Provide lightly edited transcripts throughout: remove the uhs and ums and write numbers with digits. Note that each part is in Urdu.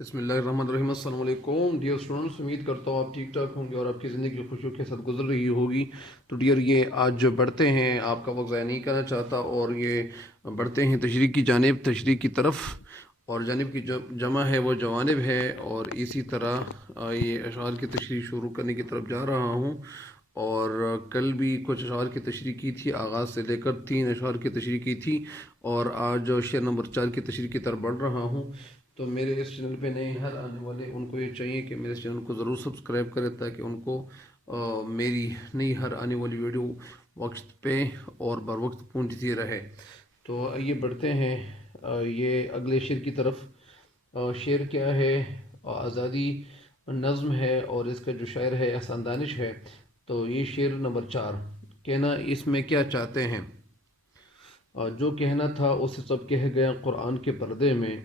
بسم اللہ الرحمن الرحیم۔ السلام علیکم ڈیئر اسٹوڈنٹس، امید کرتا ہوں آپ ٹھیک ٹھاک ہوں گے اور آپ کی زندگی خوشیوں کے ساتھ گزر رہی ہوگی۔ تو ڈیئر یہ آج جو بڑھتے ہیں، آپ کا وقت ضائع نہیں کرنا چاہتا، اور یہ بڑھتے ہیں تشریح کی جانب، تشریح کی طرف، اور جانب کی جو جمع ہے وہ جوانب ہے، اور اسی طرح یہ اشعار کی تشریح شروع کرنے کی طرف جا رہا ہوں۔ اور کل بھی کچھ اشعار کی تشریح کی تھی، آغاز سے لے کر 3 اشعار کی تشریح کی تھی، اور آج شعر نمبر 4 کی تشریح کی طرف بڑھ رہا ہوں۔ تو میرے اس چینل پہ نئے ہر آنے والے ان کو یہ چاہیے کہ میرے اس چینل کو ضرور سبسکرائب کرے، تاکہ ان کو میری نئی ہر آنے والی ویڈیو وقت پہ اور بر وقت پہنچتی رہے۔ تو آئیے بڑھتے ہیں یہ اگلے شعر کی طرف۔ شعر کیا ہے؟ آزادی نظم ہے، اور اس کا جو شاعر ہے احسان دانش ہے۔ تو یہ شعر نمبر 4، کہنا اس میں کیا چاہتے ہیں۔ جو کہنا تھا اسے سب کہہ گیا قرآن کے پردے میں،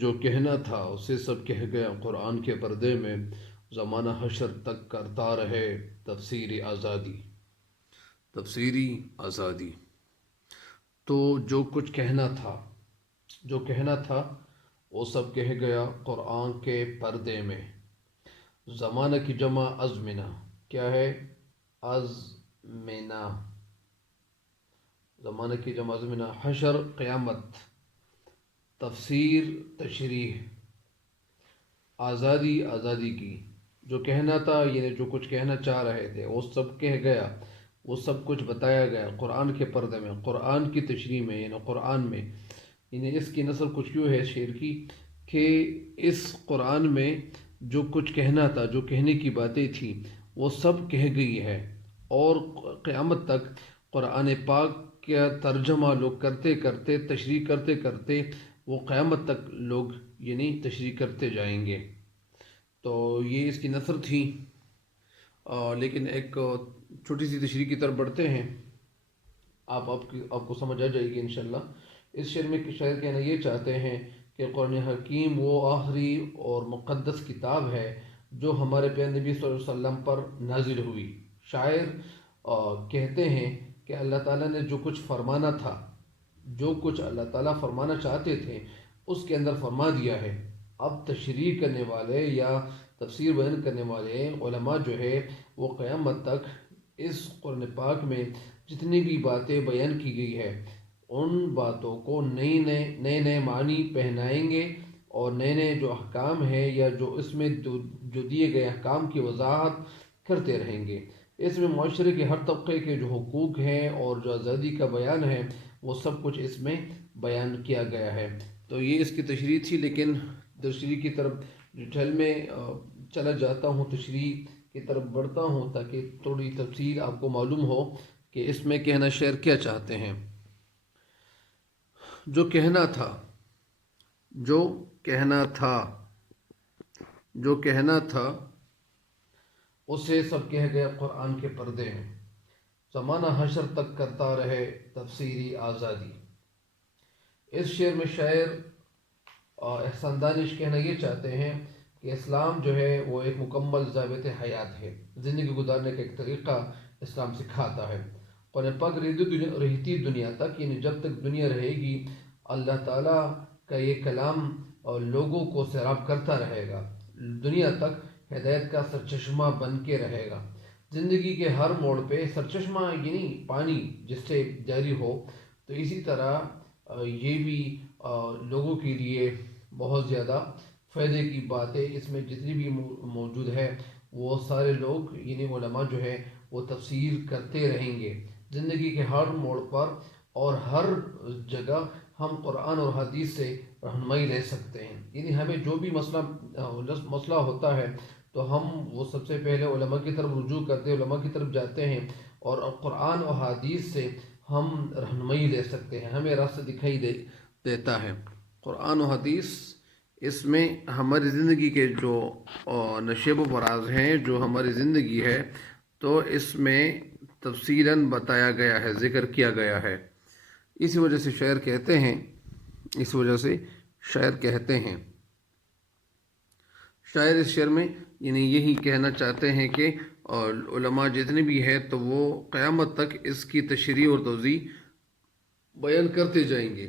جو کہنا تھا اسے سب کہہ گیا قرآن کے پردے میں، زمانہ حشر تک کرتا رہے تفسیری آزادی، تفسیری آزادی۔ تو جو کچھ کہنا تھا، جو کہنا تھا وہ سب کہہ گیا قرآن کے پردے میں، زمانہ کی جمع ازمنہ، کیا ہے؟ ازمنہ، زمانہ کی جمع ازمنہ، حشر قیامت، تفسیر تشریح، آزادی آزادی کی۔ جو کہنا تھا یعنی جو کچھ کہنا چاہ رہے تھے وہ سب کہہ گیا، وہ سب کچھ بتایا گیا قرآن کے پردے میں، قرآن کی تشریح میں، یعنی قرآن میں۔ یعنی اس کی نسل کچھ یوں ہے شعر کی کہ اس قرآن میں جو کچھ کہنا تھا، جو کہنے کی باتیں تھیں، وہ سب کہہ گئی ہے، اور قیامت تک قرآن پاک کا ترجمہ لوگ کرتے کرتے، تشریح کرتے کرتے، وہ قیامت تک لوگ یعنی تشریح کرتے جائیں گے۔ تو یہ اس کی نثر تھی۔ لیکن ایک چھوٹی سی تشریح کی طرف بڑھتے ہیں، آپ کو سمجھ آ جائے گی انشاءاللہ۔ اس شعر میں شاعر کہنا یہ چاہتے ہیں کہ قرآن حکیم وہ آخری اور مقدس کتاب ہے جو ہمارے پیارے نبی صلی اللہ علیہ وسلم پر نازل ہوئی۔ شاعر کہتے ہیں کہ اللہ تعالیٰ نے جو کچھ فرمانا تھا، جو کچھ اللہ تعالیٰ فرمانا چاہتے تھے، اس کے اندر فرما دیا ہے۔ اب تشریح کرنے والے یا تفسیر بیان کرنے والے علماء جو ہے وہ قیامت تک اس قرآن پاک میں جتنی بھی باتیں بیان کی گئی ہے، ان باتوں کو نئے معنی پہنائیں گے، اور نئے نئے جو احکام ہیں یا جو اس میں جو دیے گئے احکام کی وضاحت کرتے رہیں گے۔ اس میں معاشرے کے ہر طبقے کے جو حقوق ہیں اور جو آزادی کا بیان ہے، وہ سب کچھ اس میں بیان کیا گیا ہے۔ تو یہ اس کی تشریح تھی، لیکن تشریح کی طرف ڈیٹیل میں چلا جاتا ہوں، تشریح کی طرف بڑھتا ہوں تاکہ تھوڑی تفصیل آپ کو معلوم ہو کہ اس میں کہنا شعر کیا چاہتے ہیں۔ جو کہنا تھا، جو کہنا تھا، جو کہنا تھا اسے سب کہہ گیا قرآن کے پردے میں، زمانہ حشر تک کرتا رہے تفسیری آزادی۔ اس شعر میں شاعر احسان دانش کہنا یہ چاہتے ہیں کہ اسلام جو ہے وہ ایک مکمل ضابط حیات ہے، زندگی گزارنے کا ایک طریقہ اسلام سکھاتا ہے۔ قرآن پاک رہتی دنیا تک، یعنی جب تک دنیا رہے گی، اللہ تعالیٰ کا یہ کلام لوگوں کو سیراب کرتا رہے گا، دنیا تک ہدایت کا سرچشمہ بن کے رہے گا۔ زندگی کے ہر موڑ پہ سرچشمہ یعنی پانی جس سے جاری ہو، تو اسی طرح یہ بھی لوگوں کے لیے بہت زیادہ فائدے کی بات ہے۔ اس میں جتنی بھی موجود ہے وہ سارے لوگ یعنی علماء جو ہے وہ تفسیر کرتے رہیں گے زندگی کے ہر موڑ پر، اور ہر جگہ ہم قرآن اور حدیث سے رہنمائی لے سکتے ہیں۔ یعنی ہمیں جو بھی مسئلہ ہوتا ہے تو ہم وہ سب سے پہلے علماء کی طرف رجوع کرتے ہیں، علماء کی طرف جاتے ہیں، اور قرآن اور حدیث سے ہم رہنمائی لے سکتے ہیں، ہمیں راستہ دکھائی دیتا ہے۔ قرآن و حدیث اس میں ہماری زندگی کے جو نشیب و فراز ہیں، جو ہماری زندگی ہے، تو اس میں تفصیلاً بتایا گیا ہے، ذکر کیا گیا ہے۔ اسی وجہ سے شاعر کہتے ہیں، اس وجہ سے شاعر کہتے ہیں، شاعر اس شعر میں یعنی یہی کہنا چاہتے ہیں کہ علماء جتنے بھی ہیں تو وہ قیامت تک اس کی تشریح اور توضیح بیان کرتے جائیں گے،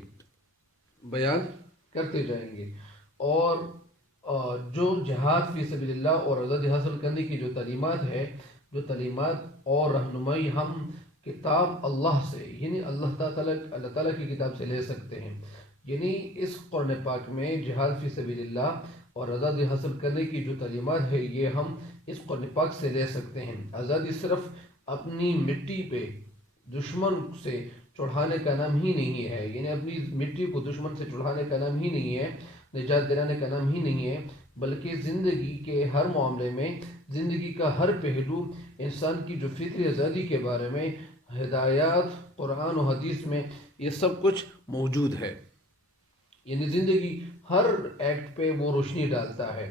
بیان کرتے جائیں گے، اور جو جہاد فی سبیل اللہ اور آزادی حاصل کرنے کی جو تعلیمات ہے، جو تعلیمات اور رہنمائی ہم کتاب اللہ سے، یعنی اللہ تعالیٰ کی کتاب سے لے سکتے ہیں. یعنی اس قرآن پاک میں جہاد فی سبیل اللہ اور آزادی حاصل کرنے کی جو تعلیمات ہے یہ ہم اس قرآن پاک سے لے سکتے ہیں. آزادی صرف اپنی مٹی پہ دشمن سے چڑھانے کا نام ہی نہیں ہے، یعنی اپنی مٹی کو دشمن سے چڑھانے کا نام ہی نہیں ہے، نجات دلانے کا نام ہی نہیں ہے، بلکہ زندگی کے ہر معاملے میں، زندگی کا ہر پہلو، انسان کی جو فطری آزادی کے بارے میں ہدایات قرآن و حدیث میں یہ سب کچھ موجود ہے. یعنی زندگی ہر ایکٹ پہ وہ روشنی ڈالتا ہے،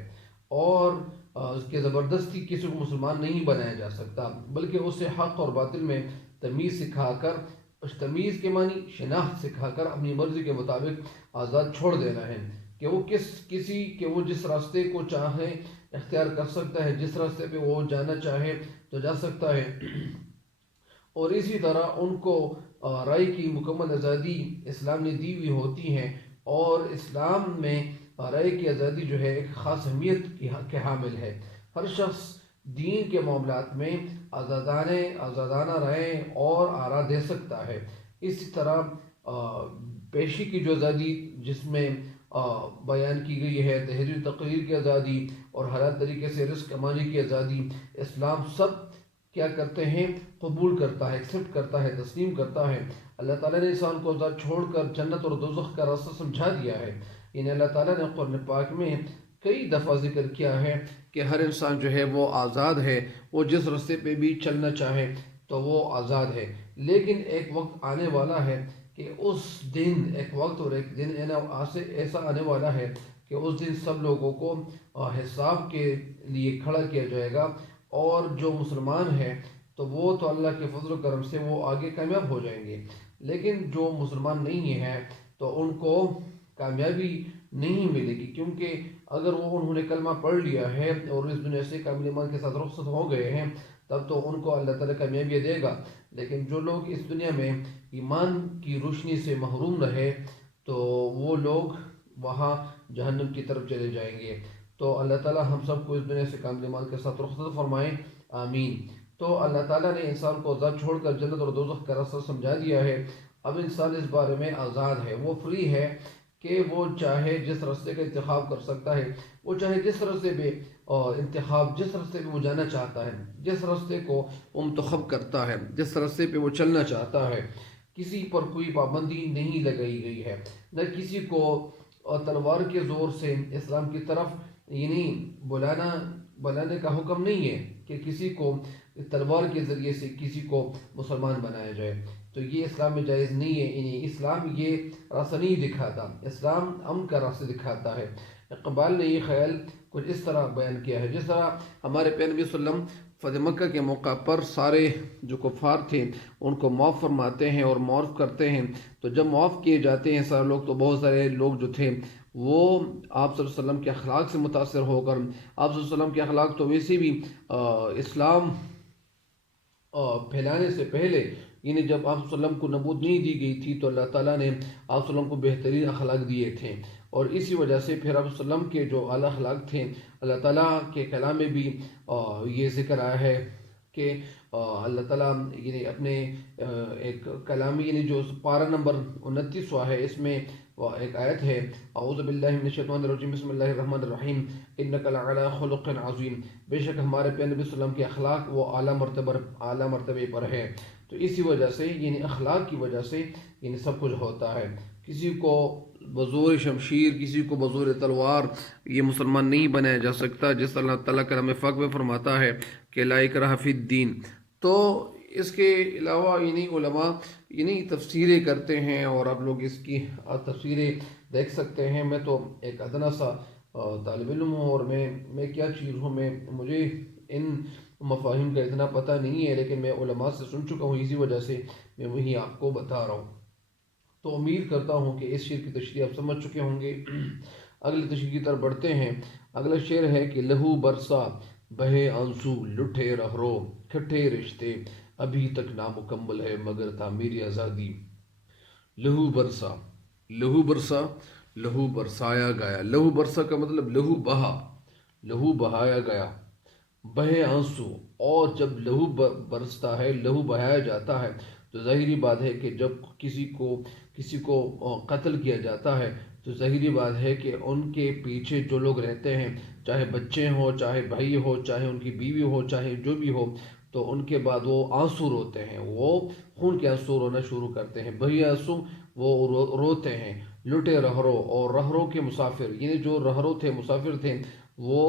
اور اس کے زبردستی کسی کو مسلمان نہیں بنایا جا سکتا، بلکہ اسے حق اور باطل میں تمیز سکھا کر، اس تمیز کے معنی شناخت سکھا کر اپنی مرضی کے مطابق آزاد چھوڑ دینا ہے کہ وہ جس راستے کو چاہے اختیار کر سکتا ہے، جس راستے پہ وہ جانا چاہے تو جا سکتا ہے. اور اسی طرح ان کو رائے کی مکمل آزادی اسلام نے دی ہوئی ہوتی ہے، اور اسلام میں رائے کی آزادی جو ہے ایک خاص اہمیت کے حامل ہے. ہر شخص دین کے معاملات میں آزادانہ رائے اور آرا دے سکتا ہے. اسی طرح پیشی کی جو آزادی جس میں بیان کی گئی ہے، تحریر تقریر کی آزادی اور حلال طریقے سے رزق کمانے کی آزادی، اسلام سب کیا کرتے ہیں؟ قبول کرتا ہے، ایکسپٹ کرتا ہے، تسلیم کرتا ہے. اللہ تعالیٰ نے انسان کو آزاد چھوڑ کر جنت اور دوزخ کا راستہ سمجھا دیا ہے. یعنی اللہ تعالیٰ نے قرآن پاک میں کئی دفعہ ذکر کیا ہے کہ ہر انسان جو ہے وہ آزاد ہے، وہ جس راستے پہ بھی چلنا چاہے تو وہ آزاد ہے. لیکن ایک وقت آنے والا ہے کہ اس دن، ایک وقت اور ایک دن ایسا آنے والا ہے کہ اس دن سب لوگوں کو حساب کے لیے کھڑا کیا جائے گا، اور جو مسلمان ہے تو وہ تو اللہ کے فضل و کرم سے وہ آگے کامیاب ہو جائیں گے، لیکن جو مسلمان نہیں ہے تو ان کو کامیابی نہیں ملے گی، کیونکہ اگر انہوں نے کلمہ پڑھ لیا ہے اور اس دنیا سے کامل ایمان کے ساتھ رخصت ہو گئے ہیں تب تو ان کو اللہ تعالیٰ کامیابی دے گا. لیکن جو لوگ اس دنیا میں ایمان کی روشنی سے محروم رہے تو وہ لوگ وہاں جہنم کی طرف چلے جائیں گے. تو اللہ تعالیٰ ہم سب کو اس دنیا سے کامل ایمان کے ساتھ رخصت فرمائیں، آمین. تو اللہ تعالیٰ نے انسان کو آزاد چھوڑ کر جنت اور دوزخ کا راستہ سمجھا دیا ہے. اب انسان اس بارے میں آزاد ہے، وہ فری ہے کہ وہ چاہے جس راستے کا انتخاب کر سکتا ہے، وہ چاہے جس راستے پہ جس راستے پہ وہ جانا چاہتا ہے، جس راستے کو وہ منتخب کرتا ہے، جس راستے پہ وہ چلنا چاہتا ہے. کسی پر کوئی پابندی نہیں لگائی گئی ہے، نہ کسی کو تلوار کے زور سے اسلام کی طرف یعنی بلانے کا حکم نہیں ہے کہ کسی کو تلوار کے ذریعے سے کسی کو مسلمان بنایا جائے. تو یہ اسلام میں جائز نہیں ہے. یعنی اسلام یہ راستہ نہیں دکھاتا، اسلام امن کا راستہ دکھاتا ہے. اقبال نے یہ خیال کچھ اس طرح بیان کیا ہے، جس طرح ہمارے پیارے نبی صلی اللہ علیہ وسلم فتح مکہ کے موقع پر سارے جو کفار تھے ان کو معاف فرماتے ہیں اور معاف کرتے ہیں. تو جب معاف کیے جاتے ہیں سارے لوگ تو بہت سارے لوگ جو تھے وہ آپ صلی اللہ علیہ وسلم کے اخلاق سے متاثر ہو کر، آپ صلی اللہ علیہ وسلم کے اخلاق تو ویسے بھی اسلام پھیلانے سے پہلے، یعنی جب آپ صلی اللہ علیہ وسلم کو نبوت نہیں دی گئی تھی تو اللہ تعالیٰ نے آپ صلی اللہ علیہ وسلم کو بہترین اخلاق دیے تھے، اور اسی وجہ سے پھر آپ صلی اللہ علیہ وسلم کے جو اعلیٰ اخلاق تھے اللہ تعالیٰ کے کلام میں بھی یہ ذکر آیا ہے کہ اللہ تعالیٰ یعنی اپنے ایک کلام یعنی جو پارہ نمبر 29واں ہے اس میں ایک آیت ہے، اعوذ باللہ من الشیطان الرجیم بسم اللہ الرحمن الرحیم انک لعلی خلق عظیم، بے شک ہمارے پیارے نبی صلی اللہ علیہ وسلم کے اخلاق وہ اعلیٰ مرتبے پر ہے. تو اسی وجہ سے یعنی اخلاق کی وجہ سے یعنی سب کچھ ہوتا ہے. کسی کو بزور شمشیر، کسی کو بزور تلوار یہ مسلمان نہیں بنایا جا سکتا، جس اللہ تعالیٰ کلام پاک میں فرماتا ہے کہ لا اکراہ فی الدین. تو اس کے علاوہ یعنی علماء یعنی تفسیریں کرتے ہیں اور آپ لوگ اس کی تفسیریں دیکھ سکتے ہیں. میں تو ایک ادنا سا طالب علم ہوں اور میں کیا چیز ہوں، مجھے ان مفاہیم کا اتنا پتہ نہیں ہے، لیکن میں علماء سے سن چکا ہوں، اسی وجہ سے میں وہی آپ کو بتا رہا ہوں. تو امید کرتا ہوں کہ اس شعر کی تشریح آپ سمجھ چکے ہوں گے. اگلی تشریح کی طرف بڑھتے ہیں. اگلا شعر ہے کہ لہو برسا بہے آنسو لٹھے رہرو کھٹے رشتے ابھی تک نامکمل ہے مگر تعمیر آزادی. لہو برسا لہو برسایا گیا، لہو برسا کا مطلب لہو بہا، لہو بہایا گیا، بہے آنسو۔ اور جب لہو برستا ہے، لہو بہایا جاتا ہے، تو ظاہری بات ہے کہ جب کسی کو قتل کیا جاتا ہے، تو ظاہری بات ہے کہ ان کے پیچھے جو لوگ رہتے ہیں، چاہے بچے ہوں، چاہے بھائی ہو، چاہے ان کی بیوی ہو، چاہے جو بھی ہو، تو ان کے بعد وہ آنسو روتے ہیں، وہ خون کے آنسو رونا شروع کرتے ہیں، بہی آنسو، وہ روتے ہیں۔ لٹے رہرو، اور رہرو کے مسافر، یعنی جو رہرو تھے، مسافر تھے، وہ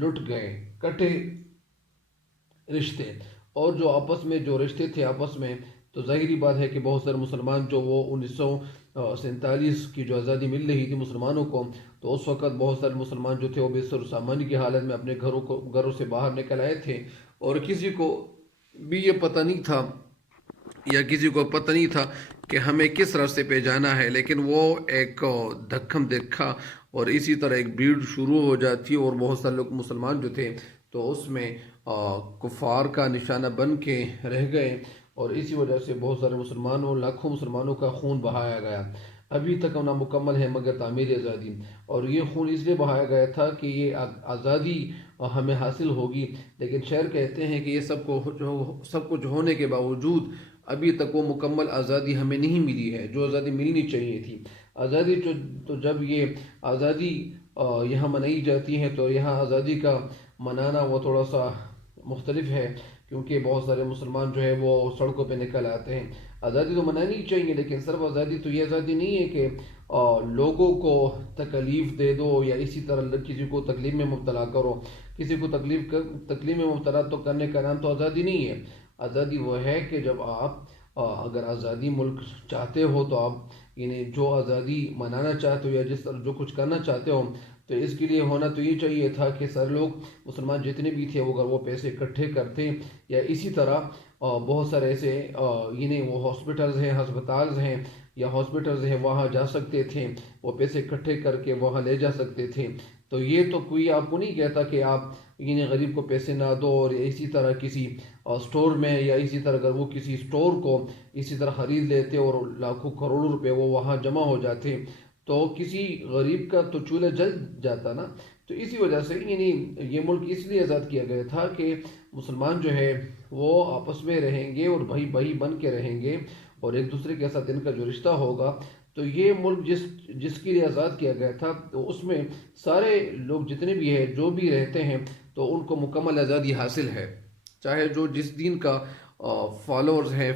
لٹ گئے، کٹے رشتے، اور جو آپس میں جو رشتے تھے آپس میں، تو ظاہری بات ہے کہ بہت سارے مسلمان جو وہ 1947 کی جو آزادی مل رہی تھی مسلمانوں کو، تو اس وقت بہت سارے مسلمان جو تھے وہ بے سر و سامانی کی حالت میں اپنے گھروں سے باہر نکل آئے تھے، اور کسی کو بھی یہ پتہ نہیں تھا، یا کسی کو پتہ نہیں تھا کہ ہمیں کس راستے پہ جانا ہے، لیکن وہ ایک دھکم دیکھا، اور اسی طرح ایک بھیڑ شروع ہو جاتی، اور بہت سارے لوگ مسلمان جو تھے تو اس میں کفار کا نشانہ بن کے رہ گئے، اور اسی وجہ سے بہت سارے مسلمانوں، لاکھوں مسلمانوں کا خون بہایا گیا۔ ابھی تک نامکمل ہے مگر تعمیر آزادی، اور یہ خون اس لیے بہایا گیا تھا کہ یہ آزادی ہمیں حاصل ہوگی، لیکن شاعر کہتے ہیں کہ یہ سب کچھ ہونے کے باوجود ابھی تک وہ مکمل آزادی ہمیں نہیں ملی ہے جو آزادی ملنی چاہیے تھی۔ آزادی تو جب یہ آزادی یہاں منائی جاتی ہے، تو یہاں آزادی کا منانا وہ تھوڑا سا مختلف ہے، کیونکہ بہت سارے مسلمان جو ہے وہ سڑکوں پہ نکل آتے ہیں۔ آزادی تو منانی چاہیے، لیکن صرف آزادی تو یہ آزادی نہیں ہے کہ لوگوں کو تکلیف دے دو، یا اسی طرح کسی کو تکلیف میں مبتلا کرو۔ کسی کو تکلیف میں مبتلا تو کرنے کا نام تو آزادی نہیں ہے۔ آزادی وہ ہے کہ جب آپ اگر آزادی ملک چاہتے ہو، تو آپ یعنی جو آزادی منانا چاہتے ہو، یا جس طرح جو کچھ کرنا چاہتے ہو، تو اس کے لیے ہونا تو یہ چاہیے تھا کہ سارے لوگ مسلمان جتنے بھی تھے، اگر وہ پیسے اکٹھے کرتے، یا اسی طرح بہت سارے ایسے یعنی وہ ہاسپٹلز ہیں، ہسپتالز ہیں، یا ہاسپٹلز ہیں، وہاں جا سکتے تھے، وہ پیسے اکٹھے کر کے وہاں لے جا سکتے تھے۔ تو یہ تو کوئی آپ کو نہیں کہتا کہ آپ یعنی غریب کو پیسے نہ دو، اور اسی طرح کسی سٹور میں، یا اسی طرح اگر وہ کسی سٹور کو اسی طرح خرید لیتے اور لاکھوں کروڑوں روپے وہ وہاں جمع ہو جاتے، تو کسی غریب کا تو چولہا جل جاتا نا۔ تو اسی وجہ سے یعنی یہ ملک اس لیے آزاد کیا گیا تھا کہ مسلمان جو ہے وہ آپس میں رہیں گے، اور بھائی بھائی بن کے رہیں گے، اور ایک دوسرے کے ساتھ ان کا جو رشتہ ہوگا۔ تو یہ ملک جس کے لیے آزاد کیا گیا تھا، تو اس میں سارے لوگ جتنے بھی ہیں، جو بھی رہتے ہیں، تو ان کو مکمل آزادی حاصل ہے، چاہے جو جس دین کا فالوورز ہیں،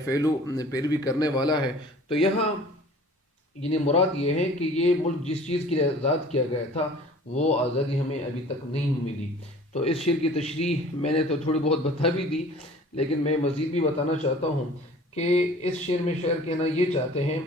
پیروی کرنے والا ہے۔ تو یہاں یعنی مراد یہ ہے کہ یہ ملک جس چیز کے لیے آزاد کیا گیا تھا، وہ آزادی ہمیں ابھی تک نہیں ملی۔ تو اس شعر کی تشریح میں نے تو تھوڑی بہت بتا بھی دی، لیکن میں مزید بھی بتانا چاہتا ہوں کہ اس شعر میں شاعر کہنا یہ چاہتے ہیں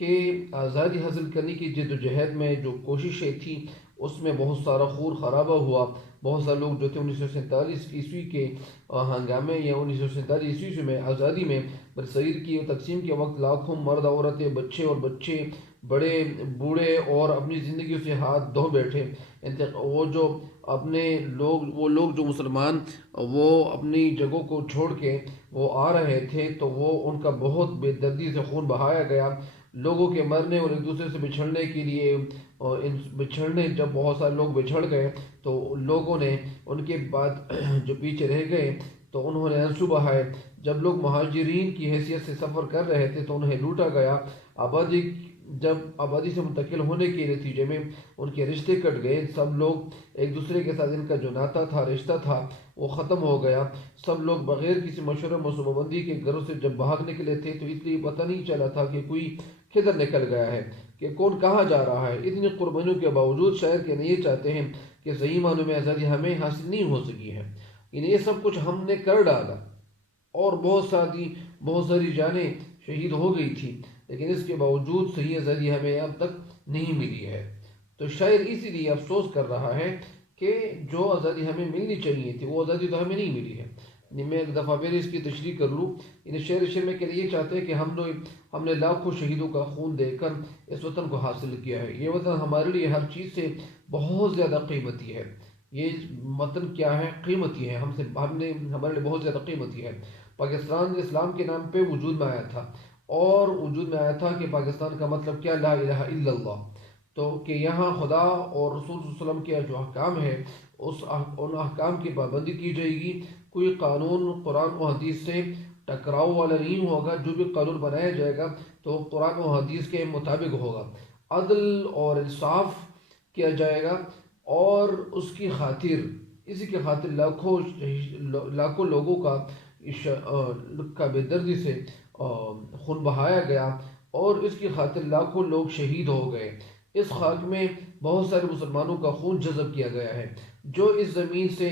کہ آزادی حاصل کرنے کی جد و جہد میں جو کوششیں تھیں، اس میں بہت سارا خون خرابہ ہوا۔ بہت سارے لوگ جو تھے 1947 کے ہنگامے، یا 1947 میں آزادی میں برصغیر کی تقسیم کے وقت لاکھوں مرد، عورتیں، بچے بڑے بوڑھے، اور اپنی زندگیوں سے ہاتھ دھو بیٹھے۔ وہ جو وہ لوگ جو مسلمان وہ اپنی جگہوں کو چھوڑ کے وہ آ رہے تھے، تو وہ ان کا بہت بے دردی سے خون بہایا گیا، لوگوں کے مرنے اور ایک دوسرے سے بچھڑنے کے لیے۔ اور جب بہت سارے لوگ بچھڑ گئے، تو لوگوں نے ان کے بعد جو پیچھے رہ گئے، تو انہوں نے آنسو بہائے۔ جب لوگ مہاجرین کی حیثیت سے سفر کر رہے تھے، تو انہیں لوٹا گیا۔ جب آبادی سے منتقل ہونے کے نتیجے میں ان کے رشتے کٹ گئے، سب لوگ ایک دوسرے کے ساتھ ان کا جو ناتا تھا، رشتہ تھا، وہ ختم ہو گیا۔ سب لوگ بغیر کسی مشورہ منصوبہ بندی کے گھروں سے جب بھاگ نکلے تھے، تو اس لیے پتہ نہیں چلا تھا کہ کوئی کدھر نکل گیا ہے، کہ کون کہاں جا رہا ہے۔ اتنی قربانیوں کے باوجود شاعر کہنا یہ چاہتے ہیں کہ صحیح معنوں میں آزادی ہمیں حاصل نہیں ہو سکی ہے، یعنی یہ سب کچھ ہم نے کر ڈالا، اور بہت ساری جانیں شہید ہو گئی تھی، لیکن اس کے باوجود صحیح آزادی ہمیں اب تک نہیں ملی ہے۔ تو شاعر اسی لیے افسوس کر رہا ہے کہ جو آزادی ہمیں ملنی چاہیے تھی، وہ آزادی تو ہمیں نہیں ملی ہے۔ میں ایک دفعہ پھر اس کی تشریح کر لوں، شعر میں کہ یہ چاہتے ہیں کہ ہم نے لاکھوں شہیدوں کا خون دے کر اس وطن کو حاصل کیا ہے۔ یہ وطن ہمارے لیے ہر چیز سے بہت زیادہ قیمتی ہے۔ یہ وطن کیا ہے؟ قیمتی ہے، ہمارے لیے بہت زیادہ قیمتی ہے۔ پاکستان اسلام کے نام پہ وجود میں آیا تھا، اور وجود میں آیا تھا کہ پاکستان کا مطلب کیا؟ لا الہ الا اللہ۔ تو کہ یہاں خدا اور رسول صلی اللہ علیہ وسلم کے جو احکام ہے ان احکام کی پابندی کی جائے گی. کوئی قانون قرآن و حدیث سے ٹکراؤ والا نہیں ہوگا. جو بھی قانون بنایا جائے گا تو قرآن و حدیث کے مطابق ہوگا. عدل اور انصاف کیا جائے گا، اور اس کی خاطر اسی کی خاطر لاکھوں لوگوں کا بے دردی سے خون بہایا گیا، اور اس کی خاطر لاکھوں لوگ شہید ہو گئے. اس خاک میں بہت سارے مسلمانوں کا خون جذب کیا گیا ہے. جو اس زمین سے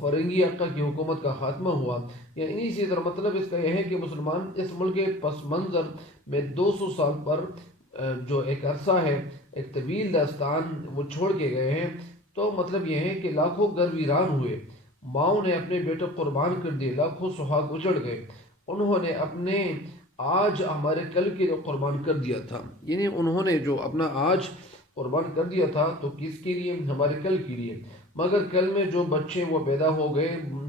فرنگی آقا کی حکومت کا خاتمہ ہوا، یعنی اسی طرح مطلب اس کا یہ ہے کہ مسلمان اس ملک کے پس منظر میں 200 سال پر جو ایک عرصہ ہے، ایک طویل داستان وہ چھوڑ کے گئے ہیں. تو مطلب یہ ہے کہ لاکھوں گھر ویران ہوئے، ماؤں نے اپنے بیٹے قربان کر دیے، لاکھوں سہاگ اجڑ گئے. انہوں نے اپنے آج ہمارے کل کے لیے قربان کر دیا تھا. یعنی انہوں نے جو اپنا آج قربان کر دیا تھا تو کس کے لیے؟ ہمارے کل کے لیے. مگر کل میں جو بچے وہ پیدا ہو گئے،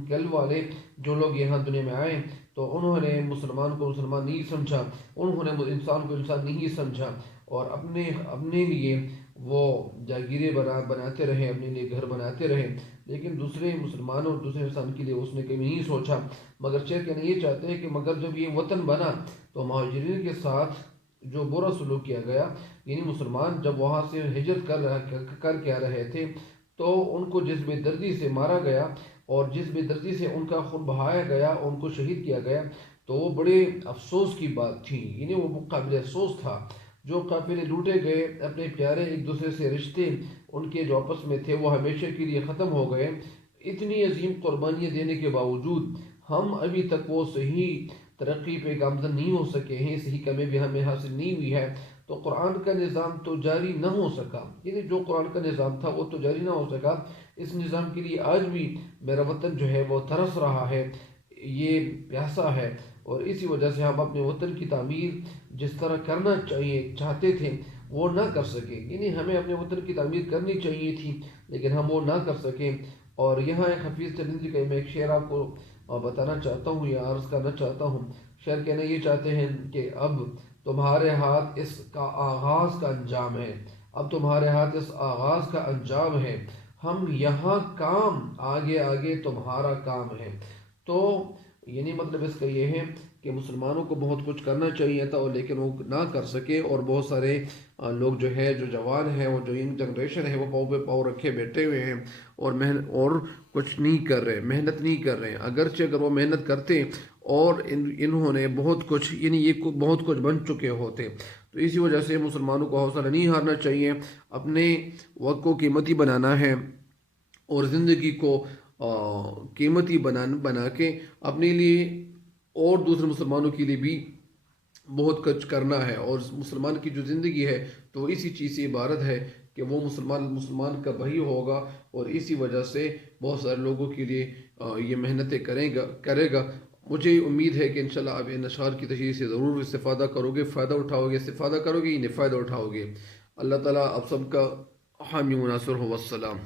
کل والے جو لوگ یہاں دنیا میں آئے، تو انہوں نے مسلمان کو مسلمان نہیں سمجھا، انہوں نے انسان کو انسان نہیں سمجھا، اور اپنے لیے وہ جاگیریں بناتے رہے، اپنے لیے گھر بناتے رہے. لیکن دوسرے مسلمانوں اور دوسرے انسان کے لیے اس نے کبھی نہیں سوچا. مگر چیر کہنا یہ چاہتے ہیں کہ مگر جب یہ وطن بنا تو مہاجرین کے ساتھ جو برا سلوک کیا گیا، یعنی مسلمان جب وہاں سے ہجرت کر کے آ رہے تھے تو ان کو جس بے دردی سے مارا گیا اور جس بے دردی سے ان کا خون بہایا گیا اور ان کو شہید کیا گیا، تو وہ بڑے افسوس کی بات تھی. یعنی وہ قابل افسوس تھا. جو قافلے لوٹے گئے، اپنے پیارے ایک دوسرے سے رشتے ان کے جو آپس میں تھے وہ ہمیشہ کے لیے ختم ہو گئے. اتنی عظیم قربانیاں دینے کے باوجود ہم ابھی تک وہ صحیح ترقی پہ گامزن نہیں ہو سکے ہیں، صحیح کامیابی ہمیں حاصل نہیں ہوئی ہے. تو قرآن کا نظام تو جاری نہ ہو سکا. یعنی جو قرآن کا نظام تھا وہ تو جاری نہ ہو سکا. اس نظام کے لیے آج بھی میرا وطن جو ہے وہ ترس رہا ہے، یہ پیاسا ہے. اور اسی وجہ سے ہم اپنے وطن کی تعمیر جس طرح کرنا چاہتے تھے وہ نہ کر سکے. یعنی ہمیں اپنے وطن کی تعمیر کرنی چاہیے تھی لیکن ہم وہ نہ کر سکیں. اور یہاں ایک حفیظ چندی کا میں ایک شعر آپ کو بتانا چاہتا ہوں یا عرض کرنا چاہتا ہوں. شعر کہنا یہ چاہتے ہیں کہ اب تمہارے ہاتھ اس کا آغاز کا انجام ہے، اب تمہارے ہاتھ اس آغاز کا انجام ہے، ہم یہاں کام آگے آگے تمہارا کام ہے. تو یعنی مطلب اس کا یہ ہے کہ مسلمانوں کو بہت کچھ کرنا چاہیے تھا لیکن وہ نہ کر سکے. اور بہت سارے لوگ جو ہے جو جوان ہیں، وہ جو ینگ جنریشن ہے، وہ پاؤں پہ پاؤں رکھے بیٹھے ہوئے ہیں اور کچھ نہیں کر رہے، محنت نہیں کر رہے ہیں. اگرچہ اگر وہ محنت کرتے اور انہوں نے بہت کچھ، یعنی یہ بہت کچھ بن چکے ہوتے. تو اسی وجہ سے مسلمانوں کو حوصلہ نہیں ہارنا چاہیے. اپنے وقت کو قیمتی بنانا ہے اور زندگی کو قیمتی بنا کے اپنے لیے اور دوسرے مسلمانوں کے لیے بھی بہت کچھ کرنا ہے. اور مسلمان کی جو زندگی ہے تو اسی چیز سے عبارت ہے کہ وہ مسلمان کا بھائی ہوگا، اور اسی وجہ سے بہت سارے لوگوں کے لیے یہ محنتیں کرے گا. مجھے امید ہے کہ انشاءاللہ آپ ان اشعار کی تشریح سے ضرور استفادہ کرو گے، فائدہ اٹھاؤ گے، استفادہ کرو گے، انہیں فائدہ اٹھاؤ گے. اللہ تعالیٰ آپ سب کا حامی و ناصر ہو. والسلام.